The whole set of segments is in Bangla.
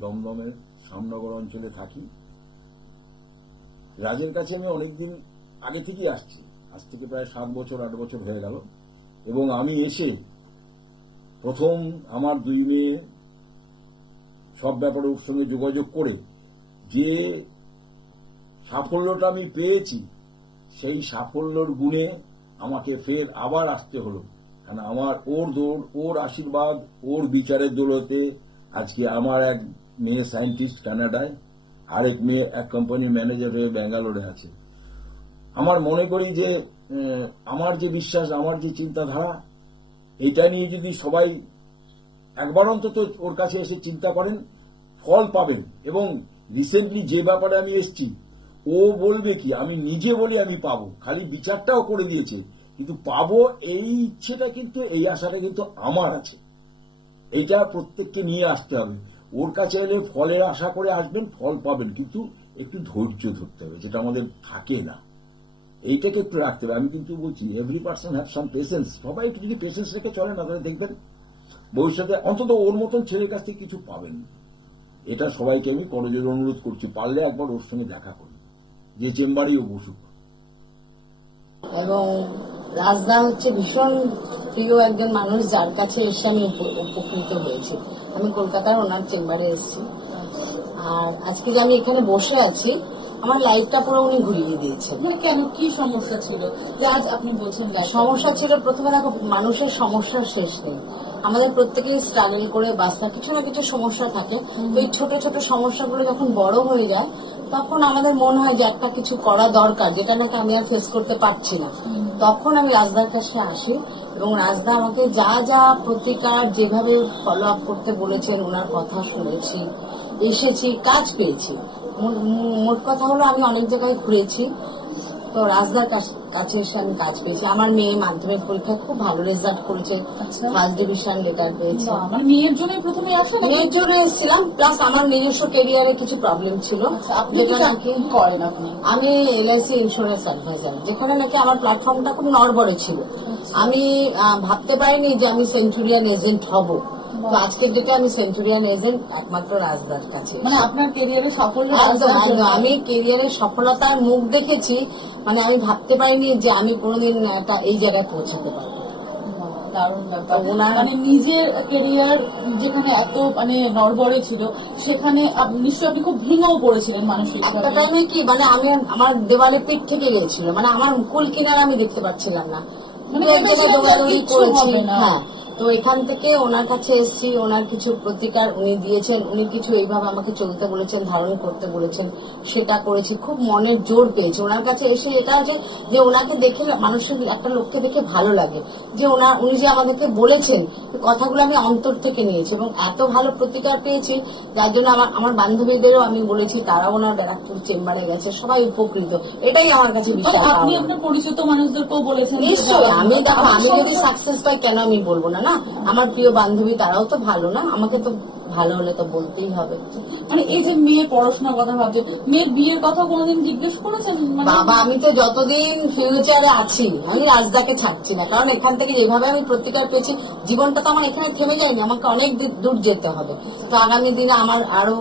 দমদমের শ্যামনগর অঞ্চলে থাকি। রাজের কাছে আমি অনেকদিন আগে থেকেই আসছি, আজ থেকে প্রায় 7 বছর 8 বছর হয়ে গেল। এবং আমি এসে প্রথম আমার 2 মেয়ে সব ব্যাপারে ওর সঙ্গে যোগাযোগ করে যে সাফল্যটা আমি পেয়েছি, সেই সাফল্যর গুণে আমাকে ফের আবার আসতে হলো। কারণ আমার ওর আশীর্বাদ, ওর বিচারের দৌলতে আজকে আমার এক মেয়ে সায়েন্টিস্ট কানাডায়, আরেক মেয়ে এক কোম্পানির ম্যানেজার হয়ে ব্যাঙ্গালোরে আছে। আমার মনে করি যে আমার যে বিশ্বাস, আমার যে চিন্তাধারা, এটা নিয়ে যদি সবাই একবার অন্তত ওর কাছে এসে চিন্তা করেন, ফল পাবেন। এবং রিসেন্টলি যে ব্যাপারে আমি এসেছি, ও বলবে কি, আমি নিজে বলি আমি পাবো, খালি বিচারটাও করে দিয়েছে, কিন্তু পাবো এই ইচ্ছেটা কিন্তু, এই আশাটা কিন্তু আমার আছে। এইটা প্রত্যেককে নিয়ে আসতে হবে। ওর কাছে এলে ফলের আশা করে আসবেন, ফল পাবেন, কিন্তু একটু ধৈর্য ধরতে হবে, যেটা আমাদের থাকে না। এইটাকে একটু রাখতে হবে। আমি কিন্তু বলছি every person have some patience. সবাই একটু যদি পেশেন্স রেখে চলে না, তাহলে দেখবেন ভবিষ্যতে অন্তত ওর মতন ছেলের কাছ থেকে কিছু পাবেন। এটা সবাইকে আমি করজোড়ে অনুরোধ করছি, পারলে একবার ওর সঙ্গে দেখা করি, যে চেম্বারেই ও বসুক। এবং রাজদা হচ্ছে ভীষণ প্রিয় একজন মানুষ, যার কাছে এসে আমি উপকৃত হয়েছি। আমি কলকাতার ওনার চেম্বারে এসেছি, আর আজকে যে আমি এখানে বসে আছি, আমার লাইফটা পুরো উনি ঘুরিয়ে দিয়েছেন। মানে কেন, কি সমস্যা ছিল যে আজ আপনি বলছেন? সমস্যা ছিল, প্রথমে দেখো, মানুষের সমস্যার শেষ নেই। আমাদের প্রত্যেকেই স্ট্রাগল করে বাঁচতে, কিছু না কিছু সমস্যা থাকে। ওই ছোট ছোট সমস্যাগুলো যখন বড় হয়ে যায়, তখন আমাদের মনে হয় যে একটা কিছু করা দরকার, যেটা নাকি আমি আর ফেস করতে পারছি না। তখন আমি রাজদার কাছে আসি, এবং রাজদা আমাকে যা যা প্রতিকার, যেভাবে ফলো আপ করতে বলেছেন, ওনার কথা শুনেছি, এসেছি, কাজ পেয়েছি। মোট কথা হলো আমি অনেক জায়গায় ঘুরেছি, তো রাজদার কাছে এসে আমি কাজ পেয়েছি। আমার মেয়ে মাধ্যমিক পরীক্ষায় খুব ভালো রেজাল্ট করেছে, ফার্স্ট ডিভিশন লেটার পেয়েছে। আমার মেয়ের জন্য প্রথমে আসা, মেয়ের জন্য এসেছিলাম, প্লাস আমার নিজস্ব কেরিয়ারে কিছু প্রবলেম ছিল। যেটা নাকি করেন আপনি? আমি এলআইসি ইন্স্যুরেন্স অ্যাডভাইজার, যেখানে নাকি আমার প্ল্যাটফর্মটা খুব নড়বড়ে ছিল। আমি ভাবতে পারিনি যে আমি সেঞ্চুরিয়ান এজেন্ট হব। তো আজকের ডেটে আমি সেঞ্চুরিয়ান এজেন্ট একমাত্র রাজদার কাছে। মানে আপনার কেরিয়ারের সাফল্য? আমি কেরিয়ারের সফলতার মুখ দেখেছি, মানে আমি ভাবতে পারিনি যে আমি কোনোদিন এই জায়গায় পৌঁছাতে পারবো। দারুণ ব্যাপার। মানে নিজের কেরিয়ার যেখানে এত মানে নড়বড়ে ছিল, সেখানে নিশ্চয়ই আপনি খুব ভেঙেও পড়েছিলেন মানসিক। একটা টাইমে কি, মানে আমি আমার দেওয়ালে পিঠ থেকে গিয়েছিল, মানে আমার কুল কিনারা আমি দেখতে পাচ্ছিলাম না, মানে দৌড়াদৌড়ি করেছি। না। হ্যাঁ, তো এখান থেকে ওনার কাছে এসেছি, ওনার কিছু প্রতিকার উনি দিয়েছেন, উনি কিছু এইভাবে আমাকে চলতে বলেছেন, ধারণ করতে বলেছেন, সেটা করেছি। খুব মনের জোর পেয়েছি ওনার কাছে এসে। এটা হচ্ছে যে ওনাকে দেখে মানুষের, একটা লোককে দেখে ভালো লাগে, যে উনি যে আমাদেরকে বলেছেন কথাগুলো আমি অন্তর থেকে নিয়েছি, এবং এত ভালো প্রতিকার পেয়েছি, যার জন্য আমার বান্ধবীদেরও আমি বলেছি, তারাও ওনার ব্যারাকপুর চেম্বারে গেছে, সবাই উপকৃত। এটাই আমার কাছে বিশাল। আপনি আপনার পরিচিত মানুষদেরকেও বলেছেন? নিশ্চয়ই। আমি দেখো, আমি যদি সাকসেস পাই, কেন আমি বলবো না? না, আমার প্রিয় বান্ধবী তারাও তো ভালো না, আমাকে তো ভালো হলে তো বলতেই হবে। মানে এই যে মেয়ে পড়াশোনার কথা ভাবছে, মেয়ের বিয়ের কথা কোনোদিন জিজ্ঞেস করেছেন? বাবা, আমি তো যতদিন ফিউচারে আছি, আমি রাজদাকে ছাড়ছি না, কারণ এখান থেকে যেভাবে আমি প্রতিকার পেয়েছি, জীবনটা তো আমার এখানে থেমে যায়নি, আমাকে অনেক দূর যেতে হবে। তো আগামী দিনে আমার আরো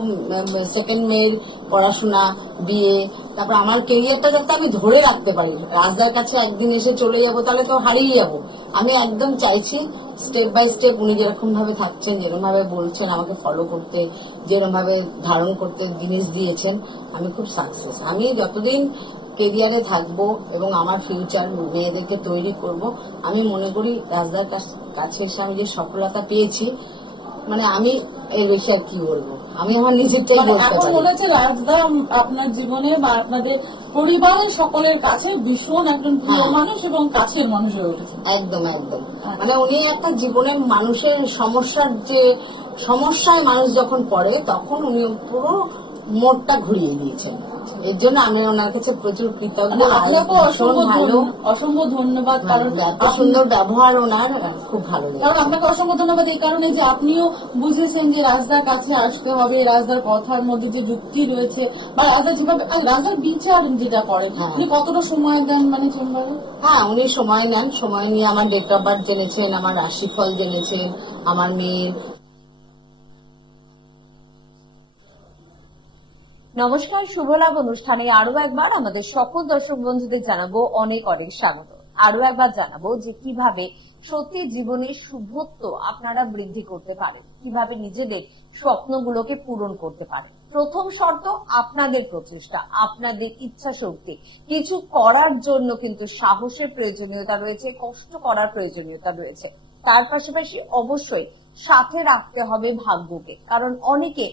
সেকেন্ড মেয়ের পড়াশোনা, বিয়ে, তারপর আমার কেরিয়ারটা যাতে আমি ধরে রাখতে পারি। রাজদার কাছে একদিন এসে চলে যাবো, তাহলে তো হারিয়ে যাবো। আমি একদম চাইছি স্টেপ বাই স্টেপ উনি যেরকম ভাবে থাকছেন, যেরকম ভাবে বলছেন আমাকে ফলো করতে, যেরকম ভাবে ধারণ করতে জিনিস দিয়েছেন, আমি খুব সাকসেস। আমি যতদিন কেরিয়ারে থাকবো এবং আমার ফিউচার মেয়েদেরকে তৈরি করব, আমি মনে করি রাজদার কাছে এসে আমি যে সফলতা পেয়েছি, মানে আমি এর বেশি আর কি বলবো, আমি আমার নিজেরটাই বলতে এখন পারি। মনে হচ্ছে রাজদা আপনার জীবনে বা আপনাদের পরিবারের সকলের কাছে ভীষণ একজন প্রিয় মানুষ এবং কাছের মানুষ হয়ে উঠেছে। একদম একদম, মানে উনি একটা জীবনে মানুষের সমস্যায় মানুষ যখন পড়ে, তখন উনি পুরো মোড়টা ঘুরিয়ে দিয়েছেন। এর জন্য আমি ওনার কাছে প্রচুর কৃতজ্ঞ। আপনাকে অসংখ্য ধন্যবাদ, কারণ এত সুন্দর ব্যবহার ওনার, খুব ভালো লাগে। কারণ আপনাকে অসংখ্য ধন্যবাদ এই কারণে যে আপনিও বুঝেছেন যে রাজদার কাছে আসতে হবে, রাজদার কথার মধ্যে যে যুক্তি রয়েছে, বা রাজদা যেভাবে রাজদার বিচার যেটা করেন, উনি কতটা সময় দেন মানে চেম্বারে? হ্যাঁ, উনি সময় নেন, সময় নিয়ে আমার ডেট অফ বার্থ জেনেছেন, আমার রাশিফল জেনেছেন, আমার মেয়ে নমস্কার, শুভ লাভ অনুষ্ঠানে আরো একবার আমাদের সকল দর্শক বন্ধুদের জানাবো অনেক অনেক স্বাগত। আরো একবার জানাবো যে কিভাবে সত্যি জীবনের শুভত্ব আপনারা বৃদ্ধি করতে পারেন, কিভাবে নিজেদের স্বপ্নগুলোকে পূরণ করতে পারেন। প্রথম শর্ত আপনাদের প্রচেষ্টা, আপনাদের ইচ্ছা শক্তি। কিছু করার জন্য কিন্তু সাহসের প্রয়োজনীয়তা রয়েছে, কষ্ট করার প্রয়োজনীয়তা রয়েছে। তার পাশাপাশি অবশ্যই সাথে রাখতে হবে ভাগ্যকে, কারণ অনেকে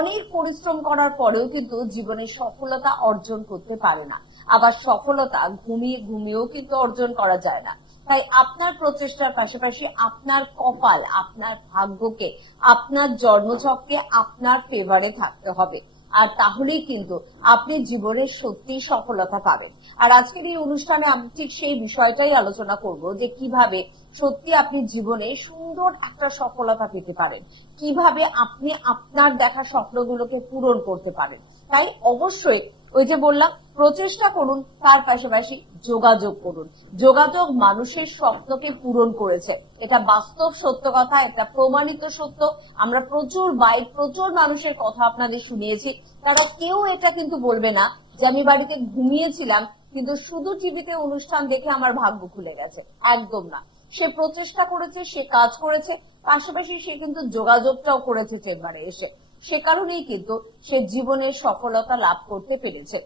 অনেক পরিশ্রম করার পরেও কিন্তু জীবনে সফলতা অর্জন করতে পারে না। আবার সফলতা ঘুমিয়ে ঘুমিয়েও কিন্তু অর্জন করা যায় না। তাই আপনার প্রচেষ্টার পাশাপাশি আপনার কপাল, আপনার ভাগ্যকে, আপনার জন্মছককে আপনার ফেভারে থাকতে হবে। আর তাহলেই কিন্তু আপনি জীবনে সত্যি সফলতা পাবেন। আর আজকের এই অনুষ্ঠানে আমি ঠিক সেই বিষয়টাই আলোচনা করব যে কিভাবে সত্যি আপনি জীবনে সুন্দর একটা সফলতা পেতে পারেন, কিভাবে আপনি আপনার দেখা স্বপ্নগুলোকে পূরণ করতে পারেন। তাই অবশ্যই ওই যে বললাম, প্রচেষ্টা করুন, তার পাশাপাশি যোগাযোগ করুন। যোগাযোগ মানুষের স্বপ্নকে পূরণ করেছে, এটা বাস্তব সত্য কথা, এটা প্রমাণিত সত্য। আমরা প্রচুর মানুষের কথা আপনাদের শুনিয়েছি, তারা কেউ এটা কিন্তু বলবে না যে আমি বাড়িতে ঘুমিয়েছিলাম কিন্তু শুধু টিভিতে অনুষ্ঠান দেখে আমার ভাগ্য খুলে গেছে। একদম না, সে প্রচেষ্টা করেছে, সে কাজ করেছে, পাশাপাশি সে কিন্তু যোগাযোগটাও করেছে চেম্বারে এসে। সে কারণেই কিন্তু সে জীবনের সফলতা লাভ করতে পেরেছে।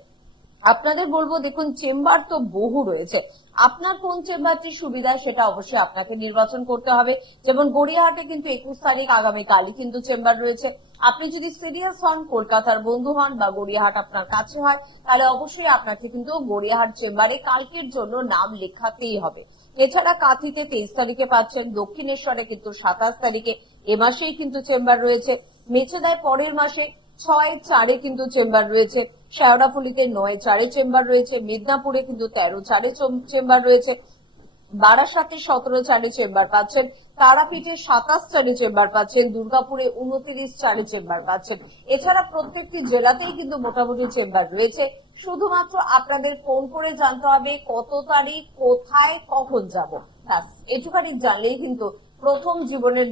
আপনাদের বলবো, দেখুন চেম্বার তো বহু রয়েছে, আপনার কোন চেম্বারটি সুবিধা সেটা অবশ্যই আপনাকে নির্বাচন করতে হবে। যেমন গড়িয়াহাটে কিন্তু 21 তারিখ আগামীকালই কিন্তু চেম্বার রয়েছে। আপনি যদি সিরিয়াস হন, কলকাতার বন্ধু হন বা গড়িয়াহাট আপনার কাছে হয়, তাহলে অবশ্যই আপনাকে কিন্তু গড়িয়াহাট চেম্বারে কালকের জন্য নাম লেখাতেই হবে। এছাড়া কাঁথিতে 23 তারিখে পাচ্ছেন, দক্ষিণেশ্বরে কিন্তু 27 তারিখে, এ মাসেই কিন্তু চেম্বার রয়েছে। মেচেদায় পরের মাসে 6/4 কিন্তু চেম্বার রয়েছে। শেওড়াফুলিতে 9/4 চেম্বার রয়েছে। মিদনাপুরে কিন্তু 13/4 চেম্বার রয়েছে। বারাসাতে 17/4 চেম্বার পাচ্ছেন। তারাপীঠে 27/4 চেম্বার পাচ্ছেন। দুর্গাপুরে 29/4 চেম্বার পাচ্ছেন। এছাড়া প্রত্যেকটি জেলাতেই কিন্তু মোটামুটি চেম্বার রয়েছে। শুধুমাত্র আপনাদের ফোন করে জানতে হবে কত তারিখ, কোথায়, কখন যাব। ব্যাস এটুখানি জানলেই কিন্তু প্রথম জীবনের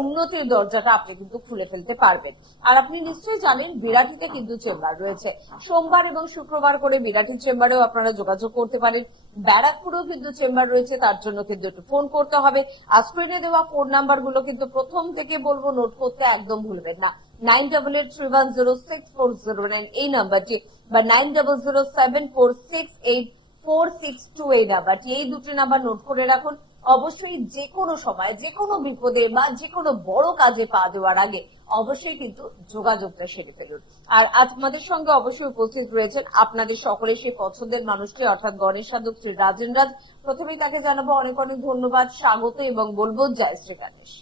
উন্নতির দরজাটা আপনি কিন্তু খুলে ফেলতে পারবেন। আর আপনি নিশ্চয়ই জানেন বিরাটিতে কিন্তু চেম্বার রয়েছে। সোমবার এবং শুক্রবার করে বিরাটির চেম্বারেও আপনারা যোগাযোগ করতে পারেন। ব্যারাকপুরেও কিন্তু চেম্বার রয়েছে, তার জন্য কিন্তু একটু ফোন করতে হবে। আর স্ক্রিনে দেওয়া ফোন নাম্বার গুলো কিন্তু প্রথম থেকে বলবো নোট করতে একদম ভুলবেন না। 9883106409 এই নাম্বারটি, বা 9007468462 এই নাম্বারটি, এই দুটো নাম্বার নোট করে রাখুন। অবশ্যই যে কোনো সময়, যে কোনো বিপদে বা যে কোনো বড় কাজে পা দেওয়ার আগে অবশ্যই কিন্তু যোগাযোগটা সেরে ফেলুন। আর আজ আমাদের সঙ্গে অবশ্যই উপস্থিত রয়েছেন আপনাদের সকলে সেই পছন্দের মানুষটি, অর্থাৎ গণেশ সাধক শ্রী রাজেন রাজ। প্রথমেই তাকে জানাবো অনেক অনেক ধন্যবাদ, স্বাগত, এবং বলবো জয় শ্রী গণেশ।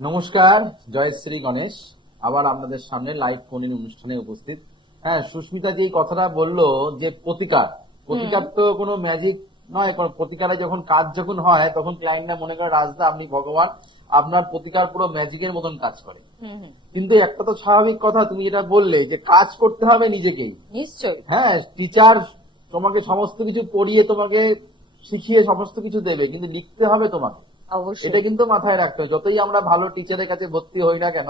নমস্কার, জয় শ্রী গণেশ। আবার আপনাদের সামনে লাইভ ফোন ইন অনুষ্ঠানে উপস্থিত। হ্যাঁ, সুস্মিতা যে কথাটা বললো যে প্রতিকার তো কোনো ম্যাজিক নয়। কারণ প্রতিকারে যখন কাজ যখন হয় তখন ক্লায়েন্টরা মনে করে রাজদা আপনি ভগবান, আপনার প্রতিকার পুরো ম্যাজিকের মতন কাজ করে। কিন্তু একটা তো স্বাভাবিক কথা তুমি যেটা বললে যে কাজ করতে হবে নিজেকেই। নিশ্চয়ই। হ্যাঁ, টিচার তোমাকে সমস্ত কিছু পড়িয়ে তোমাকে শিখিয়ে সমস্ত কিছু দেবে, কিন্তু লিখতে হবে তোমাকে। অবশ্যই এটা কিন্তু মাথায় রাখতে হবে। যতই আমরা ভালো টিচারের কাছে ভর্তি হই না কেন,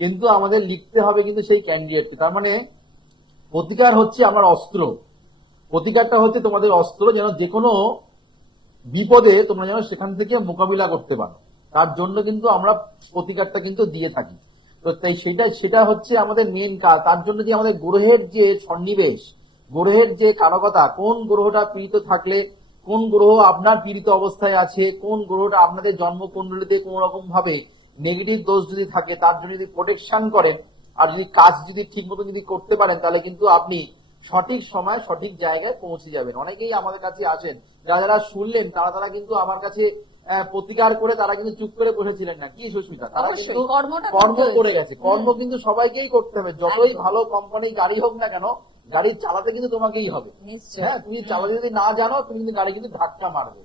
কিন্তু আমাদের লিখতে হবে কিন্তু সেই ক্যান্ডিডেটকে। তার মানে প্রতিকার হচ্ছে আমার অস্ত্র। প্রতিকারটা হচ্ছে তোমাদের অস্ত্র, যেন যে কোনো বিপদে তোমরা যেন সেখান থেকে মোকাবিলা করতে পারো। তার জন্য কিন্তু আমরা প্রতিকারটা কিন্তু দিয়ে থাকি। তো তাই সেটা হচ্ছে আমাদের মেন কাজ। তার জন্য যে আমাদের গ্রহের যে সন্নিবেশ, গ্রহের যে কারকতা, কোন গ্রহটা পীড়িত থাকলে, কোন গ্রহ আপনার পীড়িত অবস্থায় আছে, কোন গ্রহটা আপনাদের জন্মকুণ্ডলিতে কোন রকম ভাবে নেগেটিভ দোষ যদি থাকে, তার জন্য যদি প্রোটেকশন করেন আর যদি কাজ যদি ঠিক মতো যদি করতে পারেন, তাহলে কিন্তু আপনি সঠিক সময় সঠিক জায়গায় পৌঁছে যাবেন। অনেকেই আমাদের কাছে আসেন, যারা শুনলেন তারা কিন্তু আমার কাছে প্রতিকার করে তারা কিন্তু চুপ করে বসেছিলেন না। কি সুস্মিতা, তারা কিন্তু কর্ম করে গেছে। কর্ম কিন্তু সবাইকেই করতে হবে। যতই ভালো কোম্পানি গাড়ি হোক না কেন, গাড়ি চালাতে কিন্তু তোমাকেই হবে। হ্যাঁ, তুমি চালাতে যদি না জানো, তুমি কিন্তু গাড়ি কিন্তু ধাক্কা মারবে।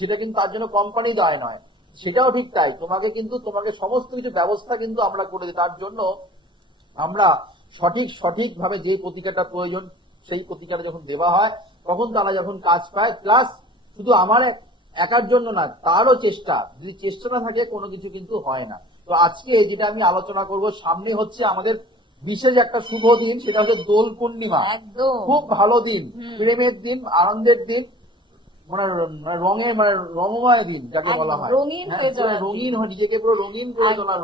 সেটা কিন্তু তার জন্য কোম্পানি দায় নয়। সেটাও ঠিক তাই, তোমাকে সমস্ত কিছু ব্যবস্থা কিন্তু আমরা করে দিই। তার জন্য আমরা সঠিক ভাবে যে প্রতিকারটা প্রয়োজন সেই প্রতিকারটা যখন দেওয়া হয়, তখন তারা যখন কাজ পায়, প্লাস শুধু আমার একার জন্য না, তারও চেষ্টা, যদি চেষ্টা না থাকে কোনো কিছু কিন্তু হয় না। তো আজকে যেটা আমি আলোচনা করব, সামনে হচ্ছে আমাদের বিশেষ একটা শুভ দিন, সেটা হচ্ছে দোল পূর্ণিমা। একদম খুব ভালো দিন, প্রেমের দিন, আনন্দের দিন, মানে রঙের মানে রঙময় দিন যাকে বলা হয়। একদম, রঙিন হ্যাঁ, হয়ে পুরো যাওয়ার দিন। রঙিন হয়, নিজেকে পুরো রঙিন করে তোলা।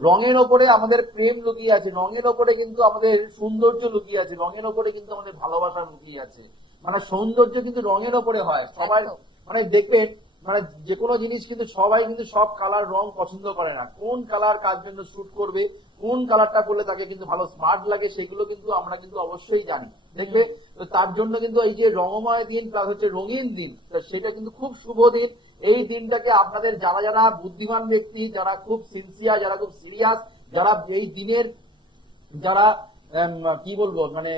রঙের ওপরে আমাদের প্রেম লুকিয়ে আছে, রঙের ওপরে কিন্তু আমাদের সৌন্দর্য লুকিয়ে আছে, রঙের ওপরে কিন্তু আমাদের ভালোবাসা লুকিয়ে আছে। মানে সৌন্দর্য কিন্তু রঙের ওপরে হয়। সবাই একদম। মানে দেখবেন, মানে যে কোনো জিনিস কিন্তু সবাই কিন্তু সব কালার রং পছন্দ করে না। কোন কালার কার জন্য শুট করবে, কোন কালারটা করলে তাকে কিন্তু ভালো স্মার্ট লাগে, সেগুলো কিন্তু আমরা কিন্তু অবশ্যই জানি। দেখবে, তো তার জন্য কিন্তু এই যে রঙময় দিন প্লাস হচ্ছে রঙিন দিন, তো সেটা কিন্তু খুব শুভ দিন। এই দিনটাকে আপনাদের যারা যারা বুদ্ধিমান ব্যক্তি, যারা খুব সিনসিয়ার, যারা খুব সিরিয়াস, যারা এই দিনের যারা কি বলবো মানে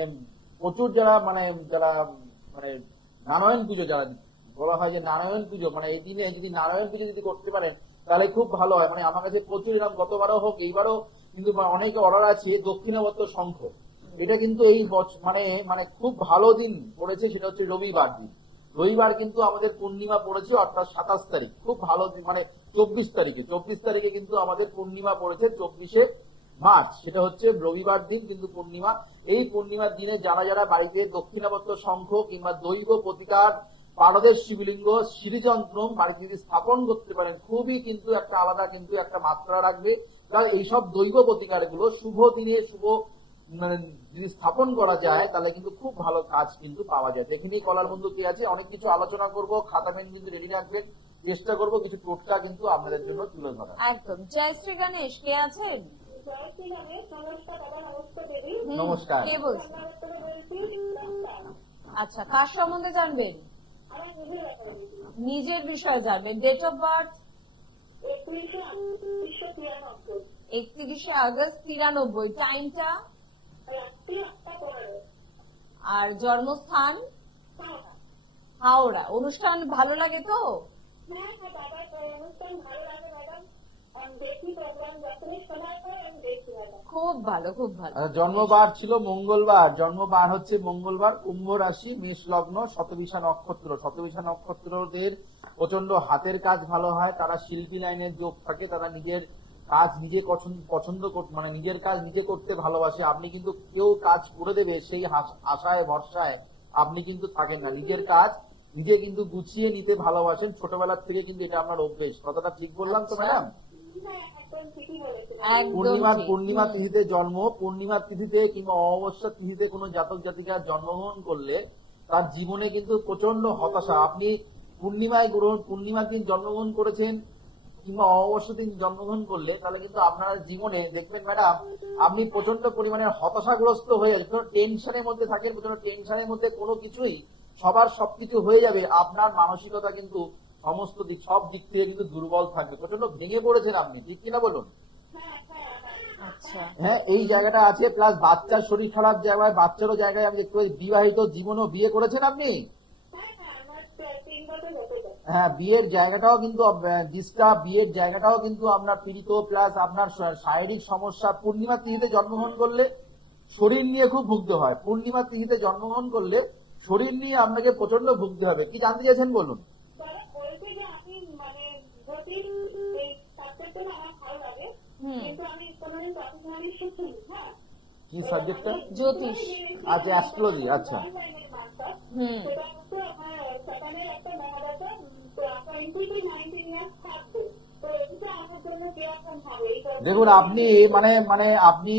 প্রচুর যারা মানে নারায়ণ পুজো, যারা বলা হয় যে নারায়ণ পুজো, মানে এই দিনে যদি নারায়ণ পুজো যদি করতে পারেন তাহলে খুব ভালো হয়। মানে আমার কাছে প্রচুর এরকম গতবারও হোক এইবারও কিন্তু অনেক অর্ডার আছে দক্ষিণাবর্ত শঙ্খ। এটা কিন্তু এই মানে খুব ভালো দিন পড়েছে, সেটা হচ্ছে রবিবার দিন। রবিবার কিন্তু আমাদের পূর্ণিমা পড়েছে, অর্থাৎ 27 তারিখ। খুব ভালো দিন, মানে 24 তারিখে কিন্তু আমাদের পূর্ণিমা পড়েছে, 24শে মার্চ। সেটা হচ্ছে রবিবার দিন কিন্তু পূর্ণিমা। এই পূর্ণিমার দিনে যারা যারা বাড়িতে দক্ষিণাবর্ত শঙ্খ কিংবা দৈব প্রতিকার, পারদের শিবলিঙ্গ, শ্রীযন্ত্রম বাড়িতে যদি স্থাপন করতে পারেন, খুবই কিন্তু একটা আলাদা কিন্তু একটা মাত্রা রাখবে। তাই এইসব দৈব প্রতিকার গুলো শুভ দিনে শুভ মানে যদি স্থাপন করা যায় তাহলে কিন্তু খুব ভালো কাজ কিন্তু পাওয়া যায়। দেখিনি কলার বন্ধু কি আছে, অনেক কিছু আলোচনা করব, খাতা পেন কিন্তু রেডি রাখবেন। চেষ্টা করব কিছু টোটকা কিন্তু আপনাদের জন্য তুলে ধরা। একদম। জয় শ্রী গণেশ, কে আছেন? নমস্কার। কে বলছেন? আচ্ছা, কার সম্বন্ধে জানবেন? নিজের বিষয়ে জানবেন। Date of birth? 31শে আগস্ট 93। টাইমটা? আর জন্মস্থান? হাওড়া। অনুষ্ঠান ভালো লাগে তো? খুব ভালো, খুব ভালো। জন্মবার ছিল মঙ্গলবার, জন্মবার হচ্ছে মঙ্গলবার, কুম্ভ রাশি, মেষ লগ্ন, শতবিশা নক্ষত্র। শতবিশা নক্ষত্রদের প্রচন্ড হাতের কাজ ভালো হয়, তারা শিল্পী লাইনের যোগ থাকে, তারা নিজের কাজ নিজে মানে নিজের কাজ নিজে করতে ভালোবাসে। আপনি কিন্তু কেউ কাজ করে দেবে সেই আশায় ভরসায় আপনি কিন্তু থাকেন না, নিজের কাজ নিজে কিন্তু গুছিয়ে নিতে ভালোবাসেন। ছোটবেলার থেকে কিন্তু এটা আপনার অভ্যেস। কথাটা ঠিক বললাম তো ম্যাডাম? পূর্ণিমা তিথিতে জন্ম, পূর্ণিমা তিথিতে কিংবা অমাবস্যা তিথিতে কোনো জাতক জাতিকার জন্মগ্রহণ করলে তার জীবনে কিন্তু প্রচন্ড হতাশা। আপনি পূর্ণিমার দিন জন্মগ্রহণ করেছেন কিংবা অমাবস্যা দিন জন্মগ্রহণ করলে তাহলে কিন্তু আপনার জীবনে দেখবেন ম্যাডাম, আপনি প্রচন্ড পরিমাণে হতাশাগ্রস্ত হয়ে যাবেন, টেনশনের মধ্যে থাকেন, প্রচন্ড টেনশনের মধ্যে কোনো কিছুই সবার সবকিছু হয়ে যাবে, আপনার মানসিকতা কিন্তু সমস্ত দিক সব দিক থেকে কিন্তু দুর্বল থাকবে, প্রচন্ড ভেঙে পড়েছেন আপনি, ঠিক কিনা বলুন? আচ্ছা, হ্যাঁ, এই জায়গাটা আছে। প্লাস বাচ্চার শরীর খারাপ জায়গায়, বাচ্চারও জায়গায় আমি দেখতে পাই। বিবাহিত জীবনও, বিয়ে করেছেন আপনি? হ্যাঁ, বিয়ের জায়গাটাও কিন্তু ডিস্টার্ব, বিয়ের জায়গাটাও কিন্তু আপনার পীড়িত, প্লাস আপনার শারীরিক সমস্যা। পূর্ণিমা তিথিতে জন্মগ্রহণ করলে শরীর নিয়ে খুব ভুগতে হয়। পূর্ণিমা তিথিতে জন্মগ্রহণ করলে শরীর নিয়ে আপনাকে প্রচন্ড ভুগতে হবে। কি জানতে চাইছেন বলুন? কি সাবজেক্টটা? জ্যোতিষ। আচ্ছা, অ্যাস্ট্রোলজি। আচ্ছা, দেখুন আপনি আপনি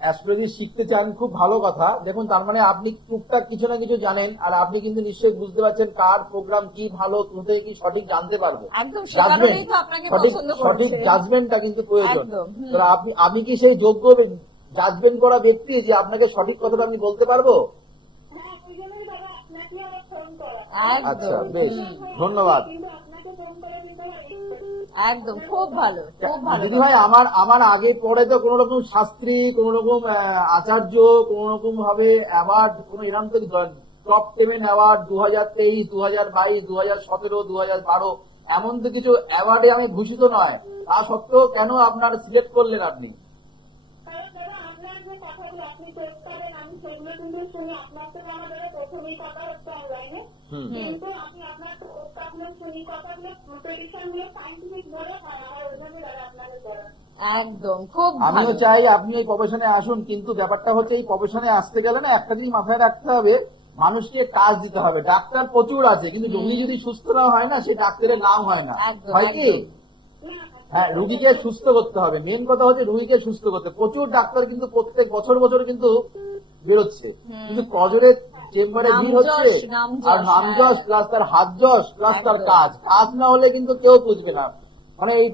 অ্যাস্ট্রোলজি শিখতে চান, খুব ভালো কথা। দেখুন, তার মানে আপনি টুকটাক কিছু না কিছু জানেন, আর আপনি কিন্তু নিশ্চয়ই বুঝতে পারছেন কার প্রোগ্রাম কি ভালো, কোথায় কি সঠিক জানতে পারবো। একদম, সে কারণেই তো আপনাকে পছন্দ সঠিক করছে। জাজমেন্টটা কিন্তু প্রয়োজন। একদম, তো আমি কি সেই যোগ্য জাজমেন্ট করা ব্যক্তি যে আপনাকে সঠিক কথাটা আমি বলতে পারবো? আচ্ছা, বেশ, ধন্যবাদ। একদম, খুব ভালো, খুব ভালো। দিদি ভাই, আমার আগে পরে তো কোন রকম শাস্ত্রী, কোন রকম আচার্য, কোন রকম ভাবে অ্যাওয়ার্ড, কোন এরকম তো টপ 10 অ্যাওয়ার্ড 2023, 2022, 2017, 2012 এমন তো কিছু অ্যাওয়ার্ডে আমি ভূষিত নয়। তা সত্ত্বেও কেন আপনার সিলেক্ট করলেন আপনি? একদম খুব আমিও ভালো। চাই আপনি এই প্রফেশনে আসুন, কিন্তু ব্যাপারটা হচ্ছে এই প্রফেশনে আসতে গেলে না একটা জিনিস মাথায় রাখতে হবে, মানুষকে কাজ দিতে হবে। ডাক্তার প্রচুর আছে, কিন্তু রোগী যদি সুস্থ না হয় না, সে ডাক্তারের নাম হয় না। একদম, হয় কি? একদম। হ্যাঁ, রুগীকে সুস্থ করতে হবে। মেন কথা হচ্ছে রুগীকে সুস্থ করতে। প্রচুর ডাক্তার কিন্তু প্রত্যেক বছর বছর কিন্তু বেরোচ্ছে, কিন্তু কজরের চেম্বারে ভিড় হচ্ছে, নামযশ, আর নামযশ প্লাস তার হাত যশ প্লাস তার একদম। কাজ না হলে কিন্তু কেউ বুঝবে না। মানে এই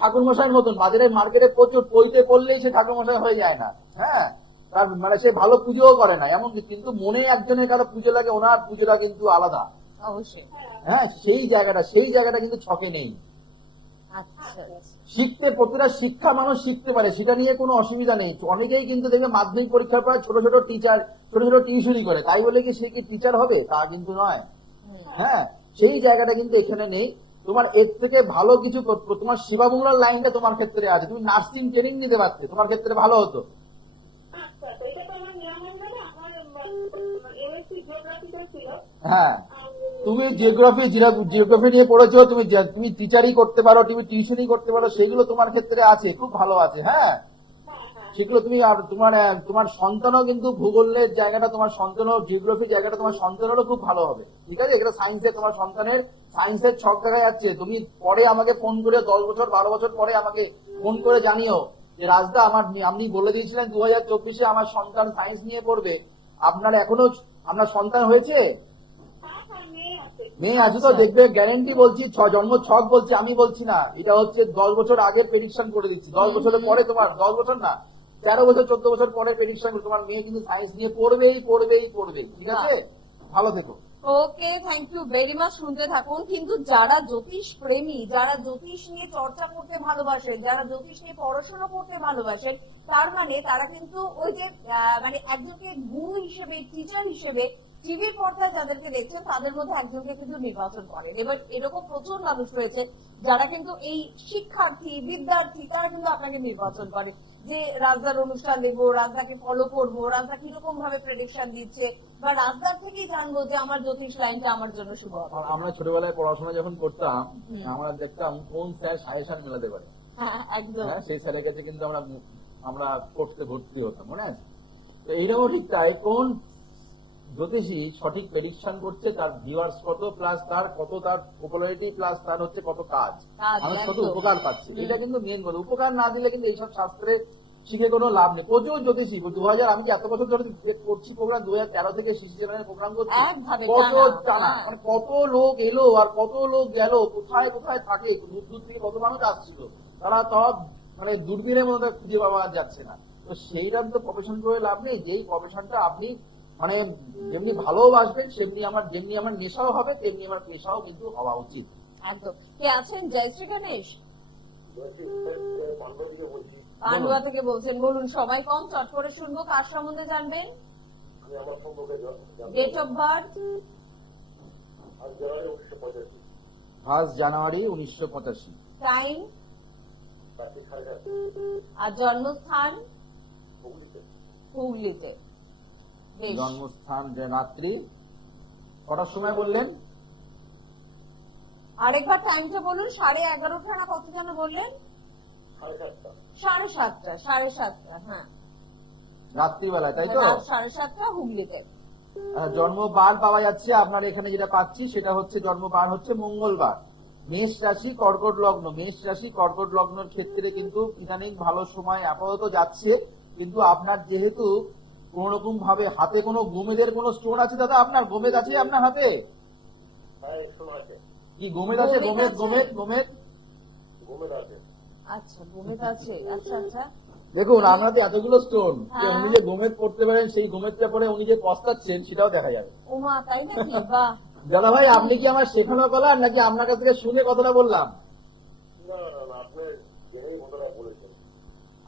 ঠাকুর মশাইয়ের মতন বাজারে মার্কেটে প্রচুর পইতে পড়লেই সে ঠাকুর মশাই হয়ে যায় না। হ্যাঁ, তার মানে সে ভালো পুজোও করে না এমন কি, কিন্তু মনে একজনের কারো পুজো লাগে, ওনার পুজোটা কিন্তু আলাদা। অবশ্যই। হ্যাঁ, সেই জায়গাটা কিন্তু ছকে নেই। আচ্ছা, শিখতে প্রতিটা শিক্ষা মানুষ শিখতে পারে, সেটা নিয়ে কোনো অসুবিধা নেই। অনেকেই কিন্তু দেখবে মাধ্যমিক পরীক্ষার পর ছোট ছোট টিউশনই করে, তাই বলে কি সে কি টিচার হবে? তা কিন্তু নয়। হ্যাঁ, সেই জায়গাটা কিন্তু এখানে নেই। তোমার এর থেকে ভালো কিছু তোমার শিবামুংলার লাইনটা তোমার ক্ষেত্রে আছে, তুমি নার্সিং ট্রেনিং নিতে পারতে, তোমার ক্ষেত্রে ভালো হতো। আচ্ছা, তো এটা তো আমার নিয়ম অনুযায়ী আমার এমএসসি জিওগ্রাফিতে ছিল। হ্যাঁ, তুমি জিওগ্রাফি নিয়ে পড়েছো, তুমি টিচারই করতে পারো, তুমি টিউশনই করতে পারো, সেগুলো তোমার ক্ষেত্রে আছে, খুব ভালো আছে। হ্যাঁ, সেগুলো তুমি তোমার সন্তানও কিন্তু ভূগোলের জায়গাটা, তোমার সন্তানও জিওগ্রাফির জায়গাটা তোমার সন্তানেরও খুব ভালো হবে। ঠিক আছে, এটা সায়েন্সে তোমার সন্তানের সায়েন্সের ছক দেখা যাচ্ছে। তুমি পরে আমাকে ফোন করে 10 বছর 12 বছর পরে আমাকে ফোন করে জানিও যে রাজদা আপনি বলে দিয়েছিলেন 2024-এ আমার সন্তান সায়েন্স নিয়ে পড়বে, আপনার এখনো আপনার সন্তান হয়েছে? মেয়ে আছে তো, দেখবে গ্যারেন্টি বলছি, জন্ম ছক বলছি, আমি বলছি না, এটা হচ্ছে 10 বছর আগে প্রেডিকশন করে দিচ্ছি। 10 বছরের পরে তোমার 10 বছর না, 13 বছর 14 বছর পরে প্রেডিকশন, তোমার মেয়ে কিন্তু সায়েন্স নিয়ে পড়বেই। ঠিক আছে, ভালো থেকো। ওকে, থ্যাংক ইউ ভেরি মাচ। শুনতে থাকুন। কিন্তু যারা জ্যোতিষ প্রেমী, যারা জ্যোতিষ নিয়ে চর্চা করতে ভালোবাসেন, যারা জ্যোতিষ নিয়ে পড়াশোনা করতে ভালোবাসেন, তার মানে তারা কিন্তু ওই যে মানে একজনকে গুরু হিসেবে, টিচার হিসেবে টিভির পর্দায় যাদেরকে দেখছেন তাদের মধ্যে একজনকে কিন্তু নির্বাচন করেন। এবার এরকম প্রচুর মানুষ রয়েছে যারা কিন্তু এই শিক্ষার্থী, বিদ্যার্থী, তারা কিন্তু আপনাকে নির্বাচন করে যে রাজদার অনুষ্ঠান দেখবো, রাজদাকে ফলো করবো, রাজদা কিরকম ভাবে প্রেডিকশন দিচ্ছে, বা রাজদার থেকেই জানবো যে আমার জ্যোতিষ লাইনটা আমার জন্য শুভ হবে। আমরা ছোটবেলায় পড়াশোনা যখন করতাম, আমরা দেখতাম কোন স্যার সাজেশন মেলাতে পারে। হ্যাঁ, একদম। হ্যাঁ, সেই স্যারের কাছে কিন্তু আমরা কোর্সে ভর্তি হতাম, মনে আছে? তো এইরকম ঠিক তাই, কোন জ্যোতিষী সঠিক প্রেডিকশন করছে, তার ভিউয়ার্স কত, প্লাস তার পপুলারিটি, প্লাস তার হচ্ছে কত কাজ, আমি কত একদম। উপকার পাচ্ছি, এটা কিন্তু মেন কথা। উপকার না দিলে কিন্তু এইসব শাস্ত্রে শিখে কোনো লাভ নেই। প্রচুর জ্যোতিষী 2000, আমি এত বছর ধরে করছি প্রোগ্রাম, 2013 থেকে শিশু চ্যানেলের প্রোগ্রাম করছি, একভাবে কত টানা, মানে কত লোক এলো আর কত লোক গেল, কোথায় থাকে, দূর দূর থেকে কত মানুষ আসছিল, তারা সব মানে দূরবীনের মধ্যে খুঁজে পাওয়া যাচ্ছে না। তো সেইরকম তো প্রফেশন করে লাভ নেই। যেই প্রফেশনটা আপনি মানে যেমনি ভালোবাসবেন, যেমনি আমার নেশাও হবে, তেমনি আমার পেশাও কিন্তু হওয়া উচিত। একদম। কে আছেন? জয় শ্রী গণেশ। পান্ডুয়া থেকে বলছেন, বলুন। সময় কম, চট করে শুনবো। কার সম্বন্ধে জানবেন? Date of birth? 1 January 1985। Time? আর জন্মস্থান? হুগলিতে। বেশ। জন্মস্থান রাত্রি কটার সময় বললেন? আরেকবার টাইমটা বলুন। 11:30 না কত যেন বললেন? 7:30। 7:30, হ্যাঁ, রাত্রিবেলায়, তাই তো? রাত 7:30 হুগলিতে। জন্মবার পাওয়া যাচ্ছে আপনার এখানে, যেটা পাচ্ছি সেটা হচ্ছে জন্মবার হচ্ছে মঙ্গলবার। মেষ রাশি কর্কট লগ্ন, মেষ রাশি কর্কট লগ্নের ক্ষেত্রে কিন্তু ইদানিং ভালো সময় আপাতত যাচ্ছে, কিন্তু আপনার যেহেতু কোন রকম ভাবে হাতে কোনো গোমেদের কোনো স্টোন আছে দাদা, আপনার গোমেদ আছে আপনার হাতে? কি গোমেদ আছে? গোমেদ আচ্ছা, গোমেদ আছে। আচ্ছা আচ্ছা। দেখুন, আপনাদের এতগুলো স্টোন, হ্যাঁ। উনি যে গোমেদ পড়তে পারেন, সেই গোমেদটা পরে উনি যে পস্তাচ্ছেন সেটাও দেখা যাবে। ওমা, তাই নাকি? বাহ। দাদা ভাই, আপনি কি আমার শেখানো কলার, নাকি আপনার কাছ থেকে শুনে কথাটা বললাম?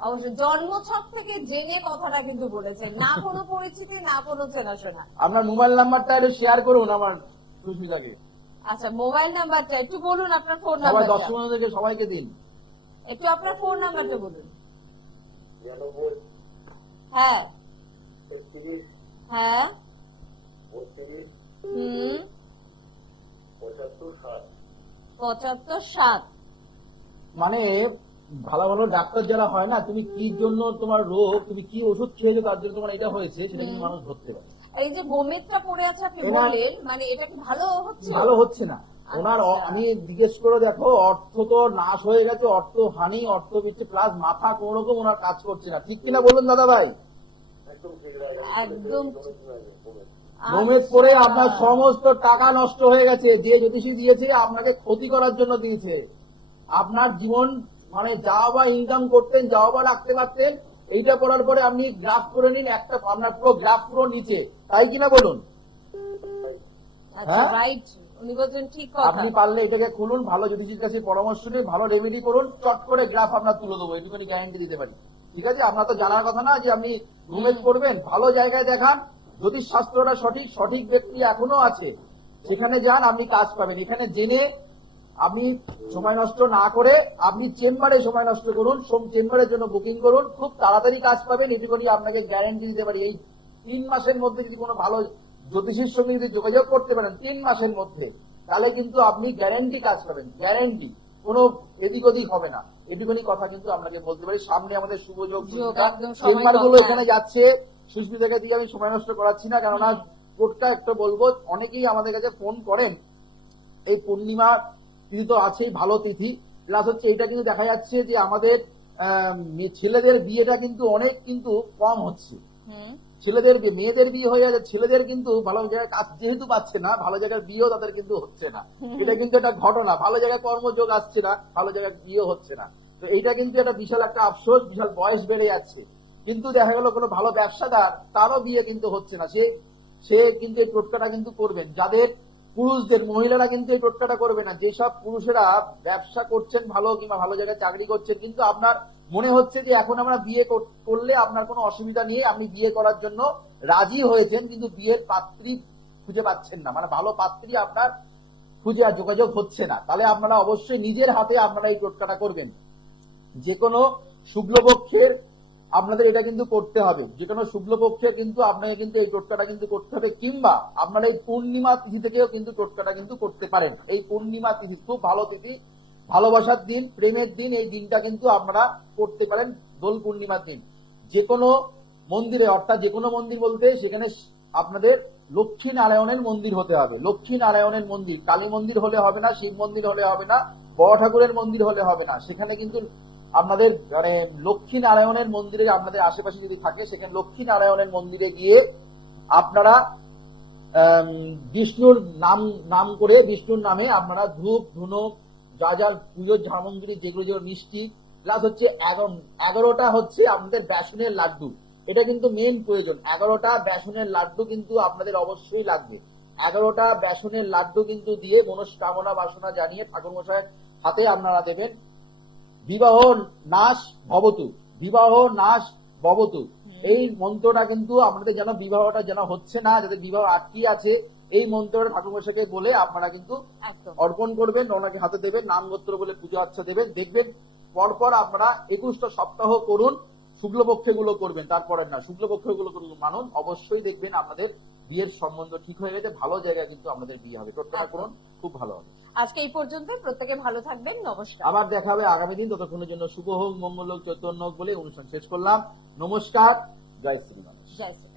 অবশ্যই জন্মছক থেকে জেনে কথাটা কিন্তু বলেছেন, না কোনো পরিচিতি, না কোনো চেনাশোনা। আপনার মোবাইল নাম্বারটা একটু শেয়ার করুন আমার সুস্মিতাকে। আচ্ছা, মোবাইল নাম্বারটা একটু বলুন, আপনার ফোন সবাই নাম্বারটা দর্শকদেরকে সবাইকে দিন। একটু, আপনার ফোন নাম্বারটা বলুন। হ্যাঁ হ্যাঁ, 75-7। মানে ভালো ভালো ডাক্তার যারা হয় না, তুমি কি জন্য তোমার রোগ, তুমি কি ওষুধ খেয়েছো তার জন্য তোমার এটা হয়েছে, সেটা কিন্তু মানুষ ধরতে পারে। এই যে গোমেদটা পড়ে আছে আপনি এবার- বললেন, মানে এটা কি ভালো হচ্ছে? ভালো হচ্ছে না ওনার। আচ্ছা। আমি জিজ্ঞেস করে দেখো, অর্থ তো নাশ হয়ে গেছে, অর্থ হানি, অর্থ বিচ্ছে, প্লাস মাথা কোন রকম ওনার কাজ করছে না। ঠিক কিনা বলুন দাদা ভাই? একদম নোমেদ করে আচ্ছা। আপনার সমস্ত টাকা নষ্ট হয়ে গেছে। যে জ্যোতিষী দিয়েছে আপনাকে ক্ষতি করার জন্য দিয়েছে। আপনার জীবন মানে যাও বা ইনকাম করতেন, যাও বা রাখতে পারতেন, এইটা করার পরে আপনি গ্রাফ করে নিন, একটা আপনার পুরো গ্রাফ পুরো নিচে, তাই কিনা বলুন? আচ্ছা, হ্যাঁ? রাইট, উনি বলছেন ঠিক কথা। আপনি পারলে এটাকে খুলুন, ভালো জ্যোতিষীর কাছে পরামর্শ নিন, ভালো রেমেডি করুন, চট করে গ্রাফ আমরা তুলে দেবো, এটুকুনি গ্যারান্টি দিতে পারি। ঠিক আছে? আপনার তো জানার কথা না যে আপনি ঘুমেদ করবেন, ভালো জায়গায় দেখান, জ্যোতিষ শাস্ত্রটা সঠিক, সঠিক ব্যক্তি এখনো আছে, সেখানে যান, আপনি কাজ পাবেন। এখানে জেনে আপনি সময় নষ্ট না করে আপনি চেম্বারে সময় নষ্ট করুন, চেম্বারের জন্য বুকিং করুন, খুব তাড়াতাড়ি কাজ পাবেন, এটুকুনি আপনাকে গ্যারান্টি দিতে পারি। এই 3 মাসের মধ্যে যদি কোনো ভালো জ্যোতিষীর সঙ্গে যদি যোগাযোগ করতে পারেন 3 মাসের মধ্যে, তাহলে কিন্তু আপনি গ্যারান্টি কাজ পাবেন, গ্যারান্টি, কোনো এদিক ওদিক হবে না। এটুকুনি কথা কিন্তু আপনাকে বলতে পারি। সামনে আমাদের শুভযোগ একদম সময় চেম্বার গুলো কম, এখানে যাচ্ছে, সুস্মিতাকে দিয়ে আমি সময় নষ্ট করাচ্ছি না, কেননা কোর্টটা একটু বলবো, অনেকেই আমাদের কাছে ফোন করেন। এই পূর্ণিমা তিথি তো আছেই, ভালো তিথি, প্লাস হচ্ছে এটা কিন্তু দেখা যাচ্ছে যে আমাদের ছেলেদের বিয়েটা কিন্তু অনেক কিন্তু কম হচ্ছে। হুম, ছেলেদের মেয়েদের বিয়ে হয়ে যাচ্ছে, ছেলেদের কিন্তু ভালো জায়গায় কাজ যেহেতু পাচ্ছে না, ভালো জায়গার বিয়েও তাদের কিন্তু হচ্ছে না। এটা কিন্তু একটা ঘটনা, ভালো জায়গায় কর্মযোগ আসছে না, ভালো জায়গায় বিয়ে হচ্ছে না। তো এইটা কিন্তু একটা বিশাল একটা আফসোস, বিশাল বয়স বেড়ে যাচ্ছে, কিন্তু দেখা গেল কোনো ভালো ব্যবসাদার, তারও বিয়ে কিন্তু হচ্ছে না। সে কিন্তু এই টোটকাটা কিন্তু করবেন, যাদের পুরুষদের, মহিলারা কিন্তু এই টোটকাটা করবে না। যেসব পুরুষেরা ব্যবসা করছেন ভালো, কিংবা ভালো জায়গায় চাকরি করছেন, কিন্তু আপনার মনে হচ্ছে যে এখন আমরা বিয়ে করলে আপনার কোনো অসুবিধা নেই, আপনি বিয়ে করার জন্য রাজি হয়েছেন, কিন্তু বিয়ের পাত্রী খুঁজে পাচ্ছেন না, মানে ভালো পাত্রী আপনার খুঁজে আর যোগাযোগ হচ্ছে না, তাহলে আপনারা অবশ্যই নিজের হাতে আপনারা এই টোটকাটা করবেন। যে কোনো শুক্লপক্ষের আপনাদের এটা কিন্তু করতে হবে, যে কোনো শুক্লপক্ষে কিন্তু আপনাকে কিন্তু এই টোটকাটা কিন্তু করতে হবে, কিংবা আপনারা এই পূর্ণিমা তিথি থেকেও কিন্তু টোটকাটা কিন্তু করতে পারেন। এই পূর্ণিমা তিথি খুব ভালো তিথি, ভালোবাসার দিন, প্রেমের দিন, এই দিনটা কিন্তু আপনারা করতে পারেন, দোল পূর্ণিমার দিন। যে কোনো মন্দিরে, অর্থাৎ যে কোনো মন্দির বলতে সেখানে আপনাদের লক্ষ্মী নারায়ণের মন্দির হতে হবে। লক্ষ্মী নারায়ণের মন্দির, কালী মন্দির হলে হবে না, শিব মন্দির হলে হবে না, বড় ঠাকুরের মন্দির হলে হবে না, সেখানে কিন্তু আপনাদের মানে লক্ষ্মী নারায়ণের মন্দিরে আপনাদের আশেপাশে যদি থাকে, সেখানে লক্ষ্মী নারায়ণের মন্দিরে গিয়ে আপনারা বিষ্ণুর নাম করে, বিষ্ণুর নামে আপনারা ধূপ ধুনো, যা যা পুজোর ঝামঞ্জুরি, যেগুলো মিষ্টি, প্লাস হচ্ছে 11টা হচ্ছে আপনাদের বেসনের লাড্ডু। এটা কিন্তু মেইন প্রয়োজন, 11টা বেসনের লাড্ডু কিন্তু আপনাদের অবশ্যই লাগবে। 11টা বেসনের লাড্ডু কিন্তু দিয়ে মনস্কামনা বাসনা জানিয়ে ঠাকুরমশাইয়ের হাতে আপনারা দেবেন। বিবাহ নাশ ভবতু, বিবাহ নাশ ভবতু, এই মন্ত্রটা কিন্তু আপনাদের যেন বিবাহটা যেন হচ্ছে না, যাদের বিবাহ আটকে আছে, এই মন্ত্রটা ঠাকুরমশাইকে বলে আপনারা কিন্তু একদম অর্পণ করবেন, ওনাকে হাতে দেবেন, নাম গোত্র বলে পুজো আচ্ছা দেবেন। দেখবেন পরপর আপনারা 21টা সপ্তাহ করুন, শুক্লপক্ষে গুলো করবেন, তারপরে না, শুক্লপক্ষে গুলো করুন মানুন, অবশ্যই দেখবেন আপনাদের বিয়ের সম্বন্ধ ঠিক হয়ে গেছে, ভালো জায়গায় কিন্তু আপনাদের বিয়ে হবে। টোটকাটা করুন, খুব ভালো হবে। আজকে এই পর্যন্ত, প্রত্যেকে ভালো থাকবেন, নমস্কার। আবার দেখা হবে আগামী দিন, ততক্ষণের জন্য শুভ হোক, মঙ্গল হোক, চৈতন্য হোক বলে অনুষ্ঠান শেষ করলাম। নমস্কার, জয় শ্রী গণেশ। জয় শ্রী